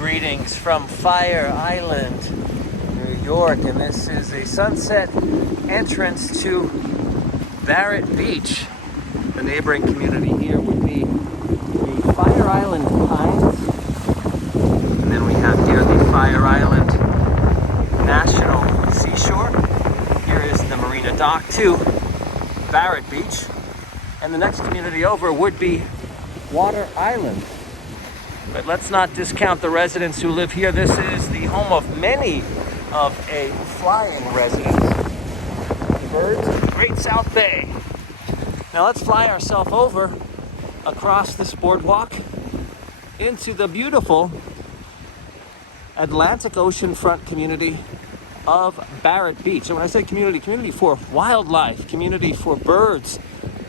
Greetings from Fire Island, New York, and this is a sunset entrance to Barrett Beach. The neighboring community here would be the Fire Island Pines, and then we have here the Fire Island National Seashore. Here is the Marina Dock to Barrett Beach, and the next community over would be Water Island. But let's not discount the residents who live here. This is the home of many of a flying residents. The birds of the Great South Bay. Now let's fly ourselves over across this boardwalk into the beautiful Atlantic Ocean front community of Barrett Beach. And when I say community, community for wildlife, community for birds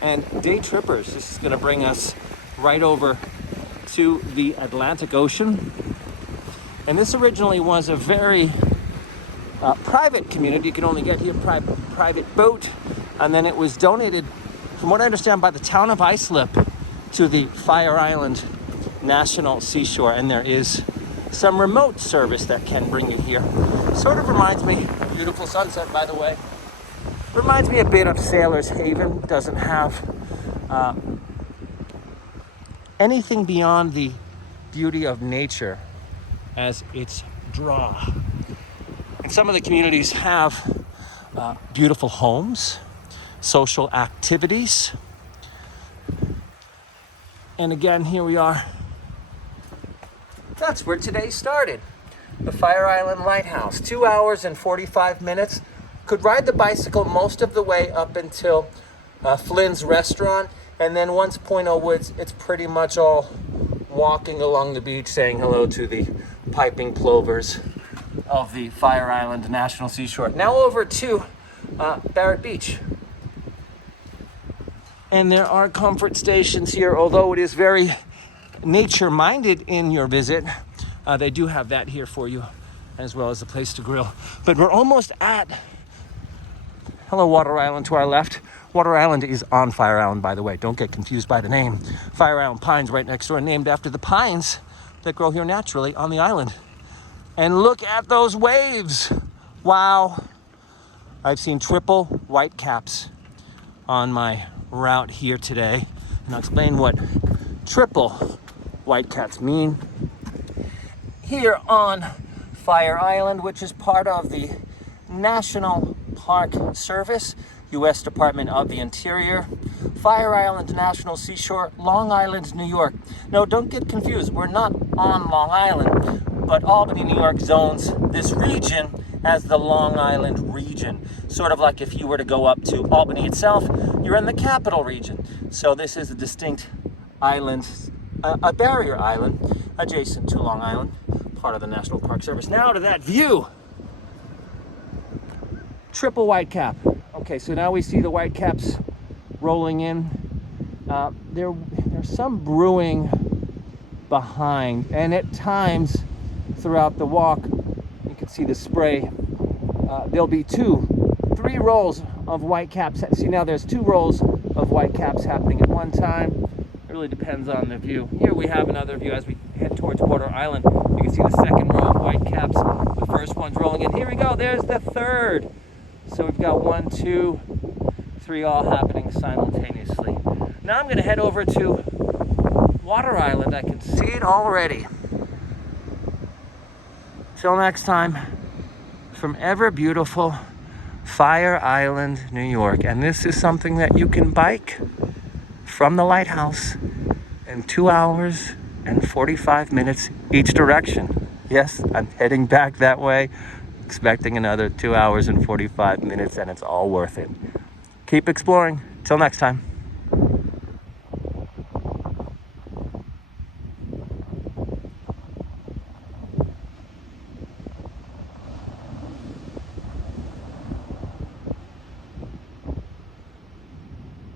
and day trippers. This is going to bring us right over to the Atlantic Ocean. And this originally was a very private community. You could only get here private boat, and then it was donated, from what I understand, by the town of Islip to the Fire Island National Seashore, and there is some remote service that can bring you here. Sort of reminds me, beautiful sunset by the way, reminds me a bit of Sailor's Haven. Doesn't have anything beyond the beauty of nature as its draw. And some of the communities have beautiful homes, social activities. And again, here we are. That's where today started. The Fire Island Lighthouse, 2 hours and 45 minutes. Could ride the bicycle most of the way up until Flynn's Restaurant. And then once Point O' Woods, it's pretty much all walking along the beach, saying hello to the piping plovers of the Fire Island National Seashore. Now over to Barrett Beach. And there are comfort stations here, although it is very nature-minded in your visit. They do have that here for you, as well as a place to grill. But we're almost at, hello Water Island to our left. Water Island is on Fire Island, by the way. Don't get confused by the name. Fire Island Pines right next door, named after the pines that grow here naturally on the island. And look at those waves. Wow. I've seen triple whitecaps on my route here today. And I'll explain what triple whitecaps mean. Here on Fire Island, which is part of the National Park Service, U.S. Department of the Interior, Fire Island National Seashore, Long Island, New York. No, don't get confused. We're not on Long Island, but Albany, New York zones this region as the Long Island region. Sort of like if you were to go up to Albany itself, you're in the capital region. So this is a distinct island, a barrier island adjacent to Long Island, part of the National Park Service. Now to that view. Triple whitecap. Okay, so now we see the whitecaps rolling in. There's some brewing behind, and at times throughout the walk, you can see the spray. There'll be 3 rolls of whitecaps. See, now there's 2 rolls of whitecaps happening at one time. It really depends on the view. Here we have another view as we head towards Water Island. You can see the second row of whitecaps. The first one's rolling in. Here we go. There's the third. So we've got 1, 2, 3 all happening simultaneously. Now I'm going to head over to Water Island. I can see it already. Till next time, from ever beautiful Fire Island, New York. And this is something that you can bike from the lighthouse in 2 hours and 45 minutes each direction. Yes, I'm heading back that way, expecting another 2 hours and 45 minutes, and it's all worth it. Keep exploring. Till next time.